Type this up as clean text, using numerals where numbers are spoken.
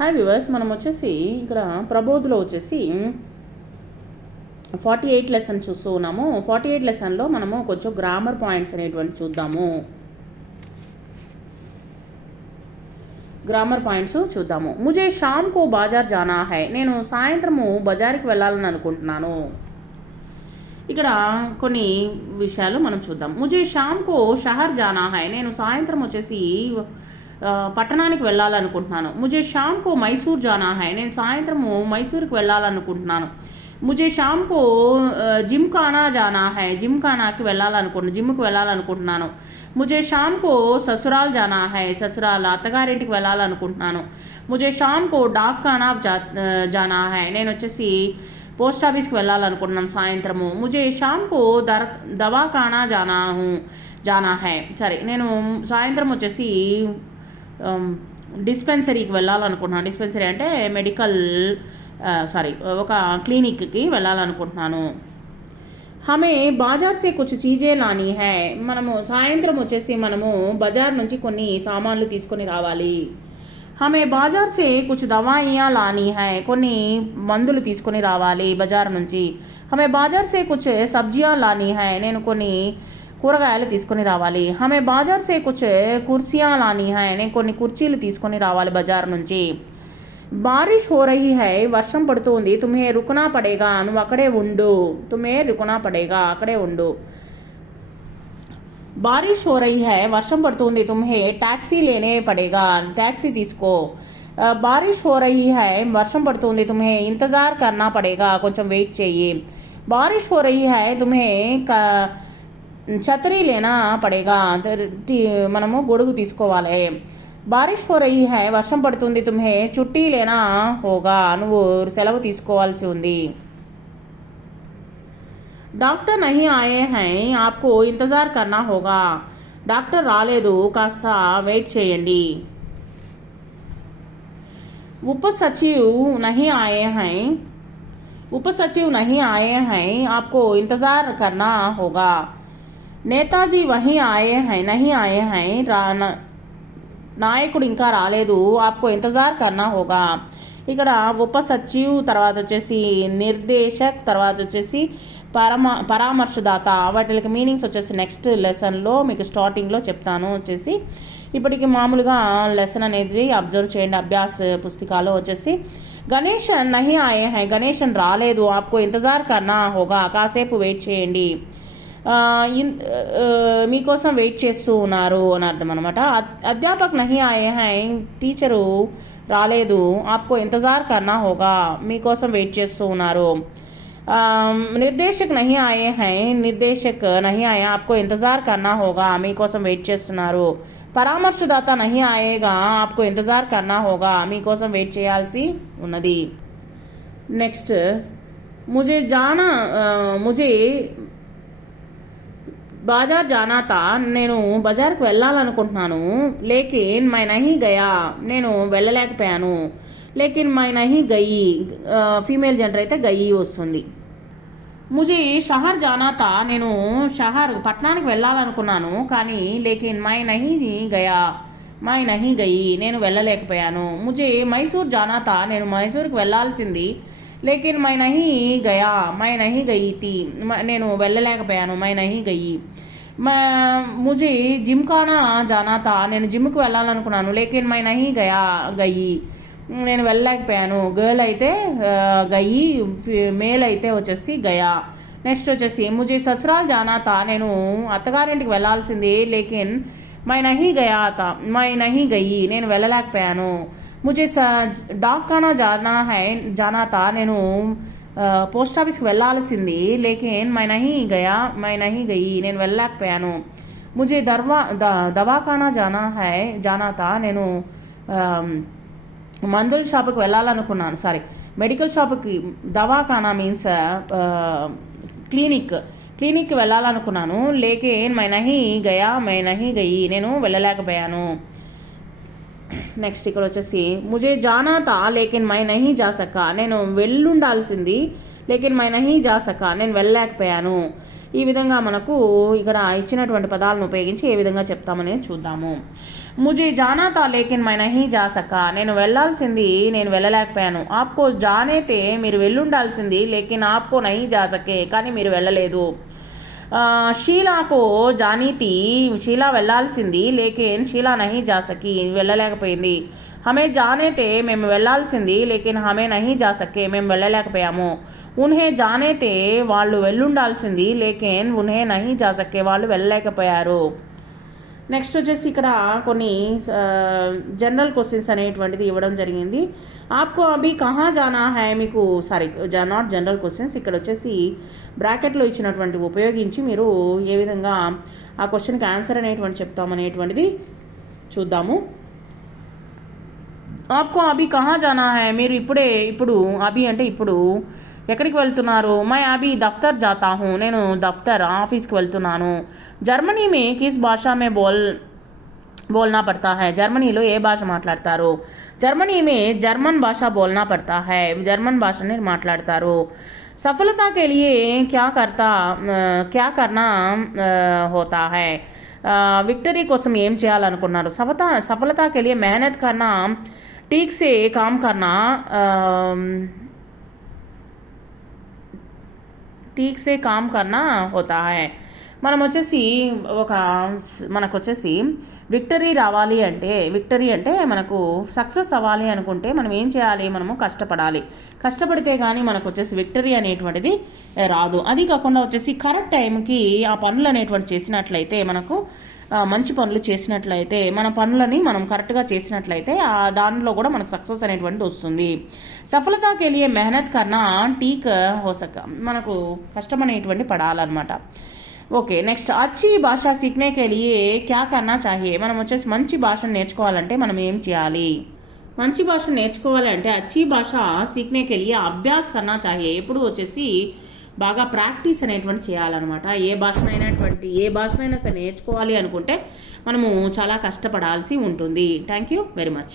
Hi viewers, మనం వచ్చేసి ఇక్కడ ప్రబోధ్లో వచ్చేసి 48 లెసన్ చూస్తూ ఉన్నాము. 48 లెసన్లో మనము కొంచెం గ్రామర్ పాయింట్స్ అనేటువంటి చూద్దాము. గ్రామర్ పాయింట్స్ చూద్దాము. ముజే షామ్ కో బాజార్ జానా హై, నేను సాయంత్రము బజార్కి వెళ్ళాలని అనుకుంటున్నాను. ఇక్కడ కొన్ని విషయాలు మనం చూద్దాం. ముజే షామ్ కో షహర్ జానా హై, నేను సాయంత్రం వచ్చేసి పట్టణానికి వెళ్ళాలనుకుంటున్నాను. ముజే షామ్ కో మైసూర్ జానా హై, నేను సాయంత్రము మైసూర్కి వెళ్ళాలనుకుంటున్నాను. ముజే షామ్ కో జిమ్ఖానా జానా హై, జిమ్కి వెళ్ళాలనుకుంటున్నాను. ముజే షామ్ కో ససురాల్ జానా హై, ససురాల్ అత్తగారింటికి వెళ్ళాలనుకుంటున్నాను. ముజే షామ్ కో డాక్ ఖానా జానా హై, నేను వచ్చేసి పోస్ట్ ఆఫీస్కి వెళ్ళాలనుకుంటున్నాను సాయంత్రము. ముజే షామ్ కో దవాఖానా జానా హై, సరే నేను సాయంత్రం వచ్చేసి డిస్పెన్సరీకి వెళ్ళాలనుకుంటున్నాను. డిస్పెన్సరీ అంటే మెడికల్ ఒక క్లినిక్కి వెళ్ళాలనుకుంటున్నాను. హమే బాజార్ సే కుछ చీజే లానీ హై, మనము సాయంత్రం వచ్చేసి మనము బజార్ నుంచి కొన్ని సామాన్లు తీసుకొని రావాలి. హమే బాజార్ సే కుछ దవాయియా లానీ హై, కొన్ని మందులు తీసుకొని రావాలి బజార్ నుంచి. హమే బాజార్ సే కుछ సబ్జియా లానీ హై, నేను కొన్ని కూరగాయలు తీసుకొని రావాలి. హమే బాజార్ సే కుछ కుర్సియా లానీ హై, నేను కొన్ని కుర్చీలు తీసుకొని రావాలి బజార్ నుంచి. బారిష్ హో రహీ హై, వర్షం పడుతుంది. తుమ్హే రుకనా పడేగా, నువ్వు అక్కడే ఉండు. తుమ్హే రుకనా పడేగా, అక్కడే ఉండు. బారిష్ హో రహీ హై, వర్షం పడుతుంది. తుమ్హే ట్యాక్సీ లేనే పడేగా, ట్యాక్సీ తీసుకో. బారిష్ హో రహీ హై, వర్షం పడుతుంది. తుమ్హే ఇంతజార్ కర్నా పడేగా, కొంచెం వెయిట్ చెయ్యి. బారిష్ హో రహీ హై, తుమ్హే ఛతరీ లేనా పడేగా, మనము గొడుగు తీసుకోవాలి. బారిష్ హో రహీ హై, వర్షం పడుతుంది. తుమ్హే చుట్టూ లేనా హోగా, నువ్వు సెలవు తీసుకోవాల్సి ఉంది. డాక్టర్ నహీ ఆయే హై, ఆప్కో ఇంతజార్ కర్నా హోగా, డాక్టర్ రాలేదు, కాస్త వెయిట్ చేయండి. ఉపసచివ్ నహీ ఆయే హై, ఉపసచివ్ నహీ ఆయే హై, ఆప్కో ఇంతజార్ కర్నా హోగా. నేతాజీ వహీ ఆయే హై నహీ ఆయే హై, నాయకుడు ఇంకా రాలేదు, ఆప్కో ఇంతజార్ కర్నా హోగా. ఇక్కడ ఉపసచివ్, తర్వాత వచ్చేసి నిర్దేశక్, తర్వాత వచ్చేసి పరామర్శదాత, వాటికి మీనింగ్స్ వచ్చేసి నెక్స్ట్ లెసన్లో మీకు స్టార్టింగ్లో చెప్తాను. వచ్చేసి ఇప్పటికి మామూలుగా లెసన్ అనేది అబ్జర్వ్ చేయండి. అభ్యాస్ పుస్తకాలో వచ్చేసి గణేషన్ నహీ ఆయే హై, గణేషన్ రాలేదు, ఆప్కో ఇంతజార్ కర్నా హోగా, కాసేపు వెయిట్ చేయండి, మీకోసం వెయిట్ చేస్తూ ఉన్నారు అని అర్థం అనమాట. అధ్యాపక్ నహీ ఆయే హై, టీచరు రాలేదు, ఆప్కో ఇంతజార్ కర్నా హోగా, మీకోసం వెయిట్ చేస్తూ ఉన్నారు. నిర్దేశక్ నహీ ఆయే హై, నిర్దేశక్ నహీ ఆయే, ఆప్కో ఇంతజార్ కర్నా హోగా, మీకోసం వెయిట్ చేస్తున్నారు. పరామర్శదాత నహీ ఆయేగా, ఆప్కో ఇంతజార్ కర్నా హోగా, మీకోసం వెయిట్ చేయాల్సి ఉన్నది. నెక్స్ట్ ముజే బాజార్ జానా తా, నేను బజార్కి వెళ్ళాలనుకుంటున్నాను. లేకిన్ మై నహీ గయా, నేను వెళ్ళలేకపోయాను. లేకిన్ మై నహీ గయి, ఫీమేల్ జెండర్ అయితే గయి వస్తుంది. ముజే షహర్ జానా తా, నేను పట్టణానికి వెళ్ళాలనుకున్నాను కానీ లేకిన్ మై నహీ గయా, మై నహీ గయి, నేను వెళ్ళలేకపోయాను. ముజే మైసూర్ జానా తా, నేను మైసూర్కి వెళ్ళాల్సింది. లేకిన్ మై నహీ గయా, మై నహీ గయి థీ, నేను వెళ్ళలేకపోయాను. మై నహీ గయి. ముజే జిమ్ఖానా జానా తా, నేను జిమ్కి వెళ్ళాలనుకున్నాను. లేకిన్ మై నహీ గయి, నేను వెళ్ళలేకపోయాను. గర్ల్ అయితే గయి, మేల్ అయితే వచ్చేసి గయా. నెక్స్ట్ వచ్చేసి ముజే ససురాల్ జానా తా, నేను అత్తగారింటికి వెళ్ళాల్సింది. లేకిన్ మై నహీ గయా తా, మై నహీ గయి, నేను వెళ్ళలేకపోయాను. ముజే డాక్ ఖానా జానా తా, నేను పోస్ట్ ఆఫీస్కి వెళ్ళాల్సింది. లేకిన్ మై నహీ గయి, నేను వెళ్ళలేకపోయాను. ముజే దవాఖానా జానా తా, నేను మందుల షాపుకి వెళ్ళాలనుకున్నాను. మెడికల్ షాపుకి, దవాఖానా మీన్స్ క్లినిక్కి వెళ్ళాలనుకున్నాను. లేకిన్ మై నహీ గయి, నేను వెళ్ళలేకపోయాను. నెక్స్ట్ ఇక్కడ వచ్చేసి ముజే జానా తా, లేకిన్ మై నహీ జా సకా, నేను వెళ్ళుండాల్సింది. లేకిన్ మై నహీ జా సకా, నేను వెళ్ళలేకపోయాను. ఈ విధంగా మనకు ఇక్కడ ఇచ్చినటువంటి పదాలను ఉపయోగించి ఏ విధంగా చెప్తామనేది చూద్దాము. ముజే జానా తా లేకిన్ మై నహీ జా సకా, నేను వెళ్ళాల్సింది నేను వెళ్ళలేకపోయాను. ఆప్కో జానే తే, మీరు వెళ్ళుండాల్సింది, లేకిన్ ఆప్కో నహీ జా సకే, కానీ మీరు వెళ్ళలేదు. షీలాకో జానీ థీ, షీలా వెళ్ళాల్సింది, లేకిన్ షీలా నహీ జా సకి, వెళ్ళలేకపోయింది. హమే జానే తే, మేము వెళ్ళాల్సింది, లేకిన్ హమే నహీ జా సకే, మేము వెళ్ళలేకపోయాము. ఉన్హే జానే తే, వాళ్ళు వెళ్ళుండాల్సింది, లేకిన్ ఉన్హే నహీ జా సకే, వాళ్ళు వెళ్ళలేకపోయారు. నెక్స్ట్ వచ్చేసి ఇక్కడ కొన్ని జనరల్ క్వశ్చన్స్ అనేటువంటిది ఇవ్వడం జరిగింది. ఆప్కో అభి కహా జానా హై, మీకు సారీ నాట్ జనరల్ క్వశ్చన్స్, ఇక్కడ వచ్చేసి బ్రాకెట్లో ఇచ్చినటువంటి ఉపయోగించి మీరు ఏ విధంగా ఆ క్వశ్చన్కి ఆన్సర్ అనేటువంటి చెప్తామనేటువంటిది చూద్దాము. ఆప్కో అభి కహా జానా హై, మీరు ఇప్పుడు అభి అంటే ఇప్పుడు ఎక్కడికి వెళ్తున్నారు. మై అభి దఫ్తర్ జాతా హూ, నేను దఫ్తర్ ఆఫీస్కి వెళ్తున్నాను. జర్మనీ మే కిస్ భాషా మే బోల్నా పడతా హై, జర్మనీలో ఏ భాష మాట్లాడతారు. జర్మనీ మే జర్మన్ భాష బోల్నా పడతా హై, జర్మన్ భాషని మాట్లాడతారు. సఫలతా కే లియే క్యా కర్నా హోతా హై, విక్టరీ కోసం ఏం చేయాలనుకున్నారు. సఫలతా కే లియే మెహనత్ కర్నా, ఠీక్ సే కామ్ కర్నా, ఠీక్ సే కామ్ కర్నా హోతా హై. మనకు వచ్చేసి విక్టరీ రావాలి అంటే, విక్టరీ అంటే మనకు సక్సెస్ అవ్వాలి అనుకుంటే మనం ఏం చేయాలి, మనము కష్టపడాలి. కష్టపడితే కానీ మనకు వచ్చేసి విక్టరీ అనేటువంటిది రాదు. అది కాకుండా వచ్చేసి కరెక్ట్ టైంకి ఆ పనులు అనేటువంటి చేసినట్లయితే, మనకు మంచి పనులు చేసినట్లయితే, మన పనులని మనం కరెక్ట్గా చేసినట్లయితే దానిలో కూడా మనకు సక్సెస్ అనేటువంటిది వస్తుంది. సఫలతాకి వెళ్ళే మెహనత్ కన్నా టీక్ హోసక, మనకు కష్టం అనేటువంటి పడాలన్నమాట. ఓకే, నెక్స్ట్ అచ్చి భాష సీఖనేకే లియే క్యా కర్నా చాహియే, మనం వచ్చేసి మంచి భాషను నేర్చుకోవాలంటే మనం ఏం చేయాలి. మంచి భాష నేర్చుకోవాలంటే అచ్చి భాష సీఖనేకే లియే అభ్యాస్ కర్నా చాహియే, ఎప్పుడు వచ్చేసి బాగా ప్రాక్టీస్ అనేటువంటి చేయాలన్నమాట. ఏ భాషనైనా సరే నేర్చుకోవాలి అనుకుంటే మనము చాలా కష్టపడాల్సి ఉంటుంది. Thank you very much.